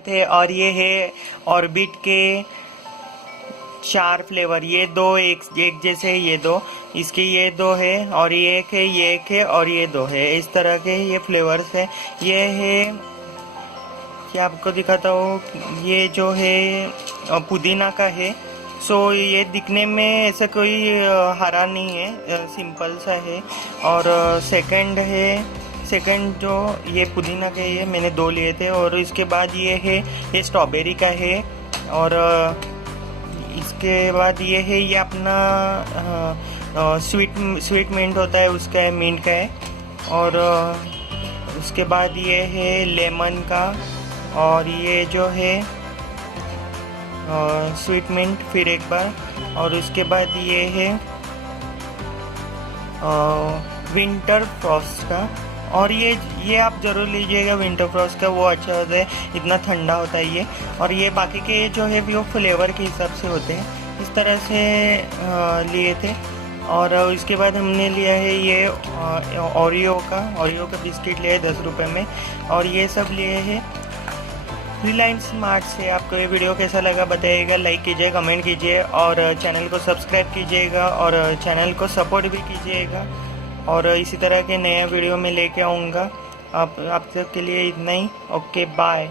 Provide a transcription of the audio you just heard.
थे और ये है ऑर्बिट के 4 फ्लेवर। ये दो एक जैसे है, ये दो इसके, ये दो है और ये एक है, ये एक है और ये दो है। इस तरह के ये फ्लेवर्स है। ये है क्या आपको दिखाता हूँ, ये जो है पुदीना का है। सो ये दिखने में ऐसा कोई हरा नहीं है, सिंपल सा है। और सेकंड जो ये पुदीना के, ये मैंने 2 लिए थे। और इसके बाद ये स्ट्रॉबेरी का है। और इसके बाद ये है, ये अपना स्वीट मिंट होता है उसका है, मिंट का है। और उसके बाद ये है लेमन का। और ये जो है स्वीट मिंट फिर एक बार। और उसके बाद ये है विंटर फ्रॉस्ट का। और ये आप ज़रूर लीजिएगा विंटर फ्रॉस्ट का, वो अच्छा होता है, इतना ठंडा होता है ये। और ये बाकी के जो है वो फ्लेवर के हिसाब से होते हैं। इस तरह से लिए थे। और इसके बाद हमने लिया है ये ओरियो का बिस्किट लिया है 10 रुपये में। और ये सब लिए हैं रिलायंस स्मार्ट से। आपको ये वीडियो कैसा लगा बताइएगा, लाइक कीजिए, कमेंट कीजिए और चैनल को सब्सक्राइब कीजिएगा और चैनल को सपोर्ट भी कीजिएगा। और इसी तरह के नया वीडियो में लेके आऊँगा। आप तक के लिए इतना ही। Okay bye.